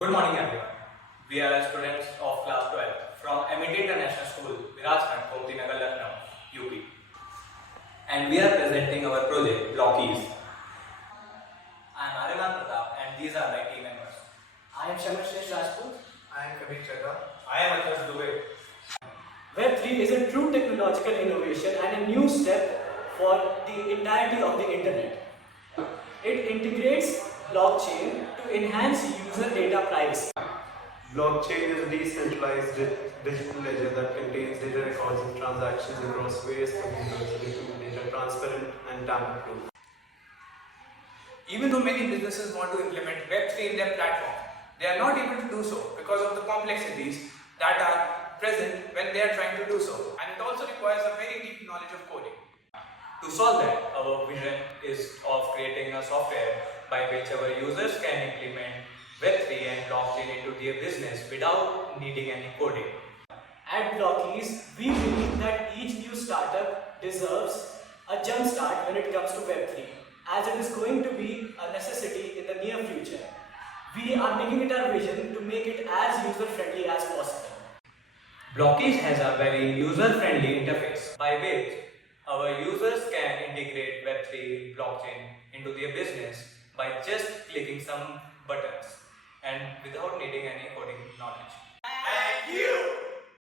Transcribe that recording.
Good morning everyone. We are students of class 12 from MIT International School, Virajpur, Gomti Nagar, Lucknow, UP. And we are presenting our project BlockEase. I am Ariman Pratap and these are my team members. I am Shamashesh Rajput. I am Kabir Chadha. I am Akash Dubey. Web3 is a true technological innovation and a new step for the entirety of the internet. It integrates blockchain to enhance user data privacy. Blockchain is a decentralized digital ledger that contains data records and transactions across various computers, making data transparent and tamper-proof. Even though many businesses want to implement Web3 in their platform, they are not able to do so because of the complexities that are present when they are trying to do so. And it also requires a very deep knowledge of coding. To solve that, our vision is of creating a software by which our users can implement Web3 and blockchain into their business without needing any coding. At BlockEase, we believe that each new startup deserves a jump start when it comes to Web3, as it is going to be a necessity in the near future. We are making it our vision to make it as user-friendly as possible. BlockEase has a very user-friendly interface by which our users can integrate Web3 blockchain into their business by just clicking some buttons and without needing any coding knowledge. And you!